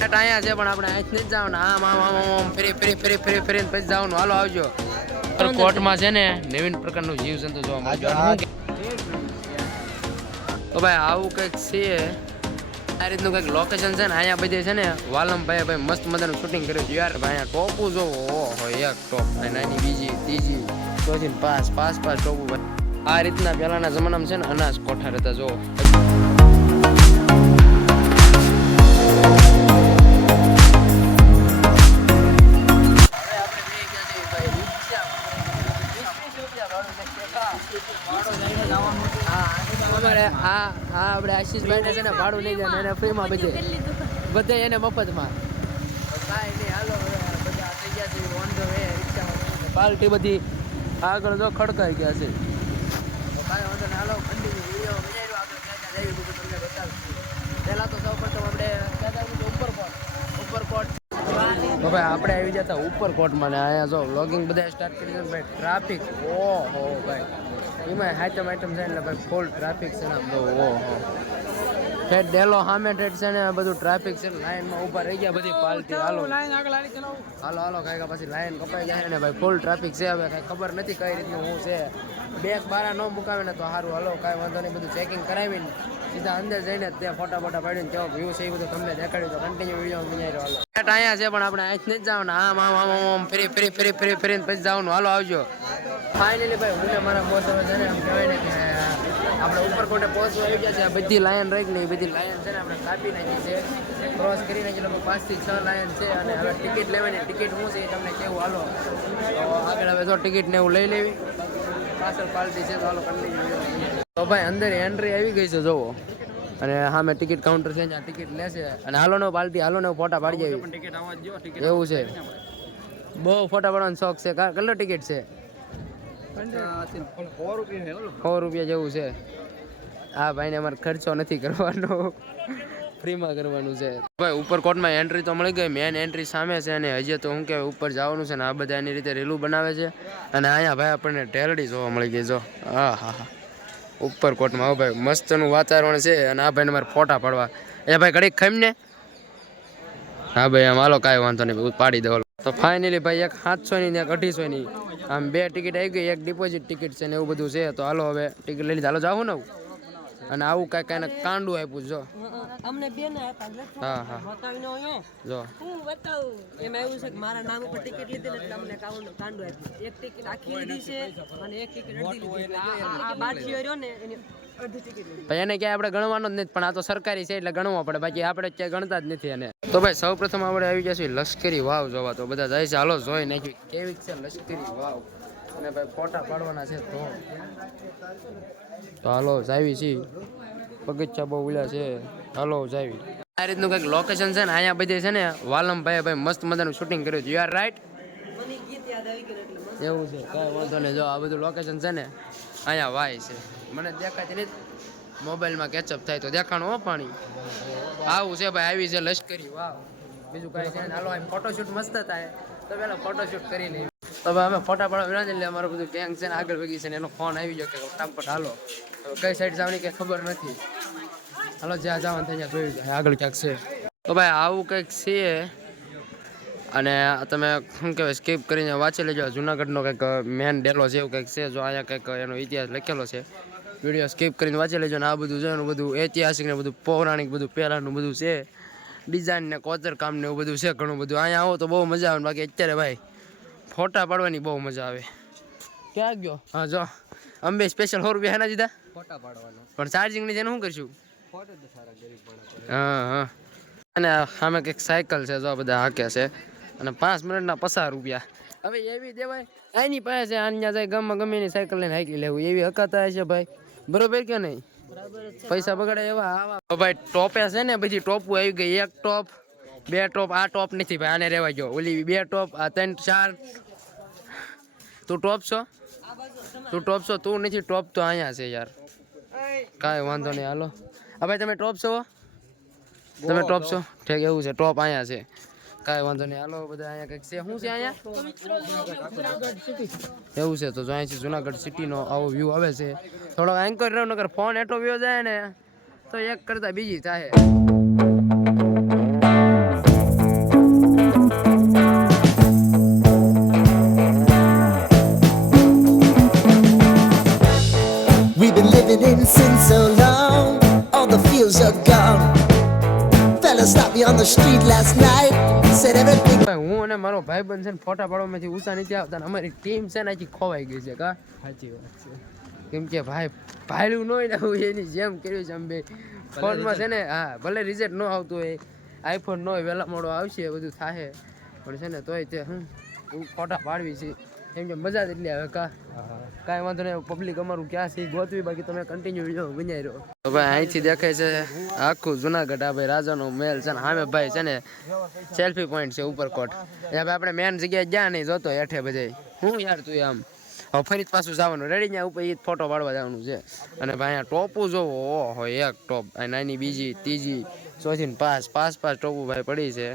અહીંયા છે પણ આપણે અહીંથી જ જવાનું આમ આમ આમ આમ ફરી ફરી ફરી ફરી ફરીને પછી જવાનું. હાલો આવજો. કોર્ટમાં છે ને નવીન પ્રકારનું જીવજંતુ જોવા મળે. તો ભાઈ આવું કંઈક છે આ રીતનું કંઈક લોકેશન છે ને. અહીંયા બધે છે ને વાલમભાઈ ભાઈ મસ્ત મજાનું શૂટિંગ કર્યું છે યાર. ભાઈ અહીંયા ટોપું જોવો. ઓહો એક ટોપ નાની બીજી ત્રીજી ચોથી પાંચ ટોપું ભાઈ. આ રીતના પહેલાના જમાનામાં છે ને અનાજ કોઠાર હતા જો. અમારે આપણે આશીષભાઈ છે ને ભાડું લઈ જાય એને ફ્રીમાં બધે એને મફતમાં. કાંઈ નહીં હાલો બધા થઈ ગયા છે on the way. Rickshaw party બધી આગળ જો ખડકાઈ ગયા છે. કાંઈ વાંધો નહીં હાલો કન્ટિન્યુ વિડીયો બનાવ્યો આગળ ક્યાં જઈ બધું તમને બતાવશું. પહેલાં તો સૌ પ્રથમ આપણે ઉપરકોટ તો ભાઈ આપણે આવી જતા ઉપરકોટમાં ને અહીંયા જો વ્લોગિંગ બધા સ્ટાર્ટ કરી દે ભાઈ. ટ્રાફિક ઓહો ભાઈ એમાં આઈટમ છે એટલે ભાઈ ફૂલ ટ્રાફિક છે ને. ઓહો ઠેઠ ડેલો સામે ઠેઠ છે ને બધું ટ્રાફિક છે. લાઈનમાં ઊભા રહી ગયા બધી પાર્ટી. હાલો હાલો કાંઈ પછી લાઈન કપાઈ જાય ને ભાઈ ફૂલ ટ્રાફિક છે. હવે કાંઈ ખબર નથી કઈ રીતનું શું છે. બેગ બારા ન મુકાવે ને તો સારું. હાલો કાંઈ વાંધો નહીં બધું ચેકિંગ કરાવીને સીધા અંદર જઈને ત્યાં ફોટા પાડીને કેવો વ્યૂ છે એ બધું તમને દેખાડ્યું. તો કન્ટિન્યુ વિડીયો બનાવી રહ્યો. હાલો અહીંયા છે પણ આપણે અહીંથી જ જવાનું આમ આમ આમ આમ ફરી ફરી ફરી ફરી ફરીને પછી જવાનું. હાલો આવજો. ફાઇનલી ભાઈ હું મારા બોસ હવે છે ને એમ કહેવાય ને કે આપણે ઉપરકોટે પહોંચવા આવી ગયા છે. આ બધી લાયન રહી ને એ બધી લાયન છે ને આપણે કાપી નાખી છે. ક્રોસ કરી નાખી લગભગ 5 થી 6 લાયન છે. અને હવે ટિકિટ લેવાની. ટિકિટ શું છે એ તમને કેવું. હાલો તો આગળ હવે જો ટિકિટ ને એવું લઈ લેવી. પાછળ પાર્ટી છે તો હાલો કરી લઈએ. તો ભાઈ અંદર એન્ટ્રી આવી ગઈ છે જોવો. અને હા મેં ટિકિટ કાઉન્ટર છે ત્યાં ટિકિટ લેશે. અને હાલો ને પાર્ટી હાલો ને ફોટા પાડી આવી એવું છે. બહુ ફોટા પાડવાનો શોખ છે. કેટલો ટિકિટ છે? 100 રૂપિયા જેવું છે. હા ભાઈને અમારે ખર્ચો નથી કરવાનો ફ્રીમાં કરવાનું છે. ભાઈ ઉપરકોટમાં એન્ટ્રી તો મળી ગઈ. મેન એન્ટ્રી સામે છે અને હજી તો શું કહેવાય ઉપર જવાનું છે ને આ બધા એની રીતે રેલું બનાવે છે. અને અહીંયા ભાઈ આપણને ઢેલડી જોવા મળી ગઈ જો. હા હા હા ઉપરકોટમાં હો ભાઈ મસ્તનું વાતાવરણ છે. અને આ ભાઈને મારે ફોટા પાડવા. એ ભાઈ ઘડીક ખાઈને હા ભાઈ આમ હાલો કાંઈ વાંધો નહીં પાડી દો. તો ફાઇનલી ભાઈ એક 700 ની એક 800 ની આમ 2 ટિકિટ આવી ગઈ. એક ડિપોઝિટ ટિકિટ છે ને એવું બધું છે. તો હાલો હવે ટિકિટ લઈ લીધા. હાલો જાવું ને. અને આવું કાંઈ કાંડું આપ્યું જો. અમને બે ને આપ્યા. હા હા બતાવીને આવ્યો જો હું બતાવું. એમાં એવું છે કે મારા નામ ઉપર ટિકિટ લીધી એટલે અમને કાંડું આપ્યું. એક ટિકિટ આખી લીધી છે અને એક ટિકિટ અડધી લીધી. આ બાકી રહ્યો ને એની અડધી ટિકિટ લીધી. એને ક્યાંય આપણે ગણવાનો જ નથી. પણ આ તો સરકારી છે એટલે ગણવો પડે. બાકી આપણે ક્યાંય ગણતા જ નથી. એને તો ભાઈ સૌ પ્રથમ આપણે આવી જશે લશ્કરી વાવ જોવા. તો બધા જાય છે. હાલો જોઈ નાખી કેવી છે લશ્કરી વાવ. અને ભાઈ ફોટા પાડવાના છે તો હાલો જાવી છીએ. પગથિયા બહુ ઉલ્યા છે. હાલો જાવી. આ રીતનું કંઈક લોકેશન છે ને. અહીંયા બધે છે ને વાલમભાઈ ભાઈ મસ્ત મજાનું શૂટિંગ કર્યું છે. You are right. એવું છે કાંઈ વાંધો નહીં. જો આ બધું લોકેશન છે ને અહીંયા વાય છે. મને દેખાતી નથી. મોબાઈલમાં કેચઅપ થાય તો દેખાણું હો પાણી. આવું છે ભાઈ. આવી છે લશ્કરી વાવ. બીજું કાંઈ છે ને. હાલો ફોટોશૂટ મસ્ત થાય તો પેલા ફોટોશૂટ કરી લઈએ. તો ભાઈ અમે ફોટા પાડવા એટલે અમારું બધું ગેંગ છે ને આગળ વગી છે ને એનો ફોન આવી ગયો કે ફટાફટ હાલો. કઈ સાઈડ જવાની કંઈ ખબર નથી. હાલો જ્યાં જવાનું ત્યાં જોયું જાય આગળ ક્યાંક છે. તો ભાઈ આવું કંઈક છે. અને તમે શું કહેવાય સ્કીપ કરીને વાંચી લેજો. જુનાગઢનો કંઈક મેન ડેલો છે એવું કંઈક છે. જો અહીંયા કંઈક એનો ઇતિહાસ લખેલો છે. વિડીયો સ્કીપ કરીને વાંચી લેજો. ને આ બધું છે એનું બધું ઐતિહાસિક ને બધું પૌરાણિક બધું પહેલાંનું બધું છે. ડિઝાઇન ને કોતર કામ ને એવું બધું છે ઘણું બધું. અહીંયા આવો તો બહુ મજા આવે. બાકી અત્યારે ભાઈ ફોટા પાડવાની બહુ મજા આવે. ક્યાં ગયો? હા જો અંબે સ્પેશિયલ 100 રૂપિયા એના દીધા ફોટા પાડવાનો. પણ ચાર્જિંગની છે શું કરશું? હા હા. અને સામે કંઈક સાયકલ છે જો બધા હાકે છે. અને 5 મિનિટના 50 રૂપિયા. હવે એવી દેવાય આની પાસે આની જાય ગામમાં ગમે એની સાયકલ લઈને હાકી લેવું એવી હકાતા હશે ભાઈ. બરોબર કે નહીં? પૈસા બગાડે એવા આવા ભાઈ. ટોપે છે ને બધી ટોપો આવી ગઈ. એક ટોપ 2 ટોપ. આ ટોપ નથી ભાઈ આને રહેવા ગયો. ઓલી 2 ટોપ આ 3 4. તું ટોપ છો? તું નથી ટોપ તો અહીંયા છે યાર. કાંઈ વાંધો નહીં હાલો. હા ભાઈ તમે ટોપ છો? તમે ટોપ છો? ઠીક એવું છે. ટોપ અહીંયા છે. કાંઈ વાંધો નહીં હાલો. બધા અહીંયા કંઈક છે. શું છે અહીંયા? એવું છે. તો જો અહીંથી જુનાગઢ સિટીનો આવો વ્યૂ આવે છે. થોડોક એન્કર રહ્યો નકર ફોન એટલો વ્યૂ જાય ને તો એક કરતા બીજી થાય. on the street last night. Said everything. ભાઈ હું અને મારો ભાઈબંધ છે ને ફોટા પાડવામાંથી ઊંચા નથી આવતા અને અમારી ટીમ છે ને આખી ખોવાઈ ગઈ છે કા સાચી વાત છે કેમ કે ભાઈ ભાડું ન હોય ને હું એની જેમ કર્યું છે અમે બે ફોનમાં છે ને હા ભલે રિઝલ્ટ ન આવતું હોય આઈફોન ન હોય વહેલા મોડો આવશે બધું થાય પણ છે ને તોય તે ફોટા પાડવી છે કેમ કે મજા જ એટલી આવે કાંઈ વાંધો નહીં પબ્લિક અમારું ક્યાં છે ગોતવી બાકી તમે કન્ટિન્યુ વિડીયો બનાવી રહ્યો તો ભાઈ અહીંથી દેખાય છે આખું જુનાગઢ આ ભાઈ રાજાનો મહેલ છે ને સામે ભાઈ છે ને સેલ્ફી પોઈન્ટ છે ઉપરકોટ ત્યાં ભાઈ આપણે મેન જગ્યાએ જ્યાં નહીં જોતો હેઠે બધે હું યાર તું આમ હવે ફરી પાછું જવાનું રેડી ત્યાં ઉપર એ ફોટો પાડવા જવાનું છે અને ભાઈ અહીંયા ટોપું જોવો ઓહો એક ટોપ નાની બીજી ત્રીજી ચોથી ને પાંચ ટોપું ભાઈ પડી છે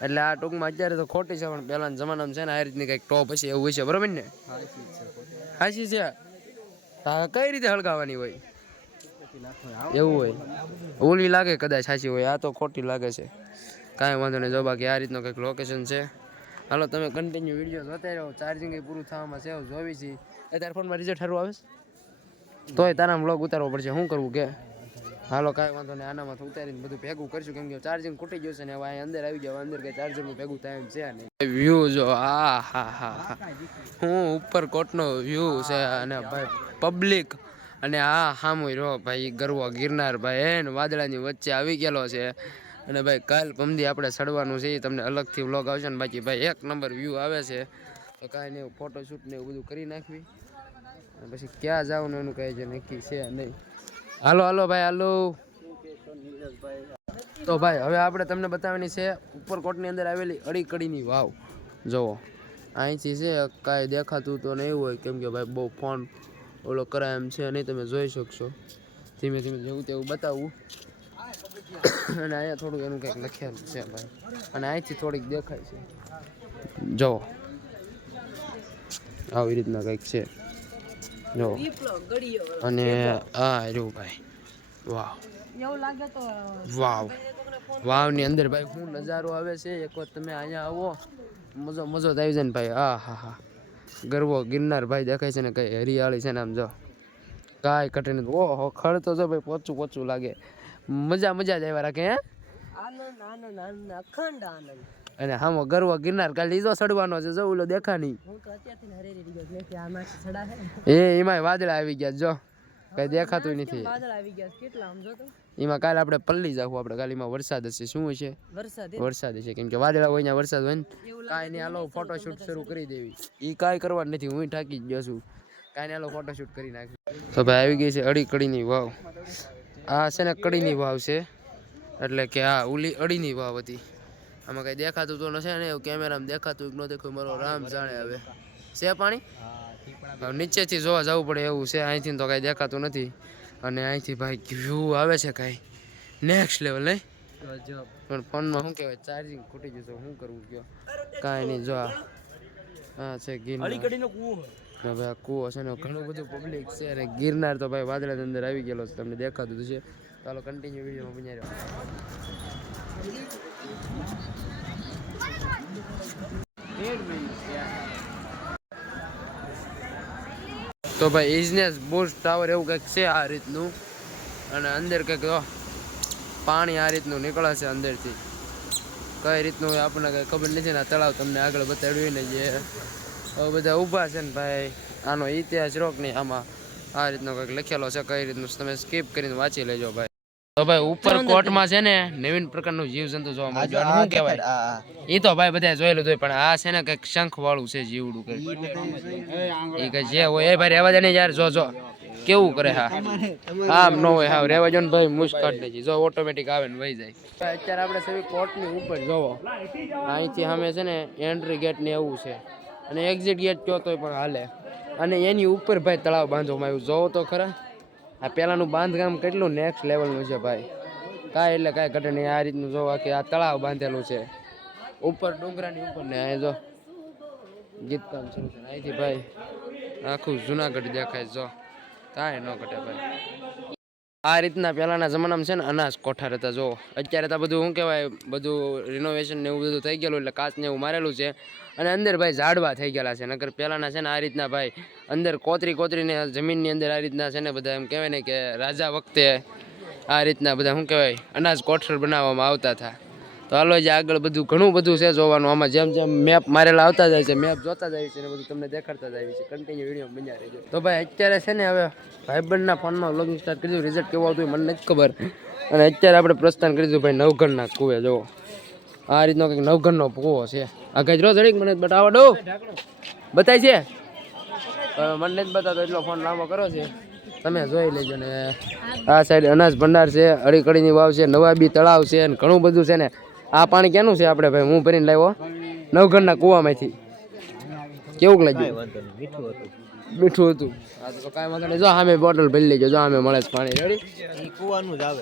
એટલે આ ટૂંકમાં અત્યારે તો ખોટી છે પણ પહેલાના જમાનામાં છે ને આ રીતની કંઈક ટોપ હશે એવું છે બરોબર ને હાચી છે હા કઈ રીતે હળગાવાની હોય એવું હોય ઓલી લાગે કદાચ સાચી હોય આ તો ખોટી લાગે છે કાંઈ વાંધો નહીં જો બાકી આ રીતનું કંઈક લોકેશન છે હાલો તમે કન્ટિન્યુ વિડીયો જોતા રહો ચાર્જિંગ પૂરું થવામાં છે જોવી છે તારા ફોનમાં રિઝલ્ટ સારું આવે તોય તારા વ્લોગ ઉતારવો પડશે શું કરવું કે હાલો કાંઈ વાંધો નહીં આનામાં ઉતારીને બધું ભેગું કરશું કેમ કે ચાર્જિંગ ખૂટી ગયું છે ને હવે અહીં અંદર આવી જાવ અંદર કંઈ ચાર્જરનું ભેગું થાય એમ છે નહીં વ્યૂ જો હા હા હા હું ઉપરકોટનો વ્યૂ છે અને ભાઈ પબ્લિક અને આ સામું રહો ભાઈ ગરવો ગિરનાર ભાઈ એને વાદળાની વચ્ચે આવી ગયેલો છે અને ભાઈ કાલ પમદી આપણે ચડવાનું છે એ તમને અલગથી વ્લોગ આવશે ને બાકી ભાઈ એક નંબર વ્યૂ આવે છે તો કાંઈ નહીં ફોટોશૂટ ને એવું બધું કરી નાખવી અને પછી ક્યાં જવાનું એનું કંઈ જે નક્કી છે નહીં હાલો ભાઈ હાલો તો ભાઈ હવે આપણે તમને બતાવવાની છે ઉપરકોટની અંદર આવેલી અડીકડીની વાવ જુઓ અહીંથી છે કાંઈ દેખાતું તો નહીં હોય કેમ કે ભાઈ બહુ ફોન ઓલો કરાય એમ છે નહીં તમે જોઈ શકશો ધીમે ધીમે જેવું તેવું બતાવવું અને અહીંયા થોડુંક એનું કંઈક લખેલું છે ભાઈ અને અહીંથી થોડીક દેખાય છે જો આવી રીતના કંઈક છે જો અને આ રહ્યું ભાઈ વાવ વાવ વાવની અંદર ભાઈ શું નજારો આવે છે એક વખત તમે અહીંયા આવો મજો આવી જાય ને ભાઈ હા ગરવો ગિરનાર ભાઈ દેખાય છે ને કઈ હરિયાળી છે ને આમ જો કાંઈ કટે નહીં ઓહો ખડ તો જો ભાઈ પોચું લાગે મજા જ આવ્યા રાખે હે આનંદ અખંડ આનંદ અને હામો ગરવો ગિરનાર કાલે લીધો ચડવાનો છે જો ઓલો દેખા નહીં એમાં વાદળા આવી ગયા જો કઈ દેખાતું નથી એમાં કાલે આપણે પલ્લી જાવ આપણે કાલે એમાં વરસાદ હશે શું છે વરસાદ છે કેમ કે વાદળા હોય ત્યાં વરસાદ હોય ને કાંઈ નહીં હાલો ફોટોશૂટ શરૂ કરી દેવી એ કાંઈ કરવાનું નથી હું થાકી જ ગયો છું કાંઈ નહીં હાલો ફોટોશૂટ કરી નાખી તો ભાઈ આવી ગઈ છે અડીકડીની વાવ આ છે ને કડીની વાવ છે એટલે કે આ ઓલી અડીની વાવ હતી આમાં કઈ દેખાતું તો નથી ને એવું કેમેરામાં દેખાતું ન દેખાય મારો રામ જાણે હવે છે પાણી નીચેથી જોવા જવું પડે એવું છે અહીંથી તો કાંઈ દેખાતું નથી અને અહીંથી ભાઈ વ્યૂ આવે છે કાંઈ નેક્સ્ટ લેવલ નહીં પણ ફોનમાં શું કહેવાય ચાર્જિંગ ખૂટી ગયું તો શું કરવું કયો કાંઈ નહીં જો હા છે ગિરનાર ભાઈ આ કૂવો છે ને ઘણું બધું પબ્લિક છે અને ગિરનાર તો ભાઈ વાદળાની અંદર આવી ગયેલો છે તમને દેખાતું છે ચાલો કન્ટિન્યુ વિડીયોમાં બન્યા રહ્યો તો ભાઈ ઇઝનેસ બુશ ટાવર એવું કંઈક છે આ રીતનું અને અંદર કંઈક પાણી આ રીતનું નીકળે છે અંદરથી કઈ રીતનું હોય આપણને કંઈ ખબર નથી ને તળાવ તમને આગળ બતાડ્યું ને જે બધા ઊભા છે ને ભાઈ આનો ઇતિહાસ રોક નહીં આમાં આ રીતનો કંઈક લખેલો છે કઈ રીતનું તમે સ્કીપ કરીને વાંચી લેજો ભાઈ તો ભાઈ ઉપરકોટમાં છે ને નવીન પ્રકારનું જીવજંતુ જોવા મળે છે શું કહેવાય એ તો ભાઈ બધા જોયેલું હોય પણ આ છે ને કંઈક શંખ વાળું છે જીવડું કંઈક એ કઈ જે હોય એ ભાઈ રહેવા દે ને યાર જો કેવું કરે હા આમ ન હોય હા રહેવા જો ને ભાઈ મુશ્કેલ નહીં જો ઓટોમેટિક આવે ને વહી જાય અત્યારે આપણે સવી કોટની ઉપર જોવો અહીંથી સામે છે ને એન્ટ્રી ગેટ ને એવું છે અને એક્ઝિટ ગેટ કયો તોય પણ હાલે અને એની ઉપર ભાઈ તળાવ બાંધવામાં આવ્યું જોવો તો ખરા આ પહેલાંનું બાંધકામ કેટલું નેક્સ્ટ લેવલનું છે ભાઈ કાંઈ એટલે કાંઈ ઘટે નહીં આ રીતનું જોવા કે આ તળાવ બાંધેલું છે ઉપર ડુંગરાની ઉપર ને અહીં જો ગીતકામ શરૂ છે અહીંથી ભાઈ આખું જુનાગઢ દેખાય જો કાંઈ ન ઘટે ભાઈ આ રીતના પહેલાંના જમાનામાં છે ને અનાજ કોઠાર હતા જો અત્યારે તો બધું શું કહેવાય બધું રિનોવેશન ને એવું બધું થઈ ગયેલું એટલે કાચ ને એવું મારેલું છે અને અંદર ભાઈ ઝાડવા થઈ ગયેલા છે નકર પહેલાંના છે ને આ રીતના ભાઈ અંદર કોતરીને જમીનની અંદર આ રીતના છે ને બધા એમ કહેવાય ને કે રાજા વખતે આ રીતના બધા શું કહેવાય અનાજ કોઠાર બનાવવામાં આવતા હતા તો હાલો જે આગળ બધું ઘણું બધું છે જોવાનું. આમાં જેમ જેમ મેપ મારેલા આવતા જાય છે, મેપ જોતા જાય છે ને બધું તમને દેખાડતા જાય છે. કન્ટિન્યુ વિડીયો બન્યા રહેજો. તો ભાઈ અત્યારે છે ને હવે ભાઈબંધના ફોનમાં વ્લોગિંગ સ્ટાર્ટ કરી દીધું. રિઝલ્ટ કેવું આવતું મને નથી ખબર. અને અત્યારે આપણે પ્રસ્થાન કરી દીધું ભાઈ નવઘણના કુવે. જુઓ આ રીતનો કંઈક નવઘણનો કૂવો છે. આ ગજરો જડીક મને બતાવડો બતાય છે, મને નથી બતાવતો એટલો ફોન લાંબો કરો છે. તમે જોઈ લેજો. ને આ સાઈડ અનાજ ભંડાર છે, અડીકડીની વાવ છે, નવાબી તળાવ છે અને ઘણું બધું છે. ને આ પાણી ક્યાંનું છે? આપણે ભાઈ હું ભરીને લાવ્યો નવઘણના કૂવામાંથી. કેવું લાગ્યું? મીઠું હતું. હા તો કાંઈ વાંધો નહીં. જો સામે બોટલ ભરી લેજો. જો સામે મળે છે પાણી. રેડી?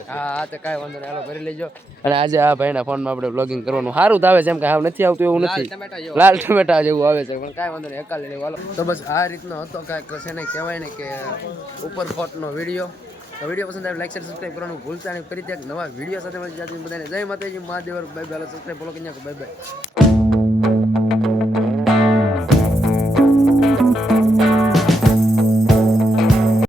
હા તો કાંઈ વાંધો નહીં. હાલો ભરી લેજો. અને આજે આ ભાઈના ફોનમાં આપણે બ્લોગિંગ કરવાનું સારું તો આવે છે. એમ કે હાવ નથી આવતું એવું નથી, લાલ ટમેટા જેવું આવે છે. પણ કાંઈ વાંધો નહીં, એકાલે લેવું. હાલો તો બસ આ રીતનો હતો કાંઈક છે ને, કહેવાય ને કે ઉપરકોટનો વિડીયો. તો વિડીયો પસંદ આવે લાઈક શેર સબસ્ક્રાઈબ કરવાનું ભૂલતા નહીં. ફરી ત્યાં નવા વિડીયો સાથે મળી જાય. બધાને જય માતાજી, Mahadev, bye bye. Subscribe follow કરી નાખો. Bye bye.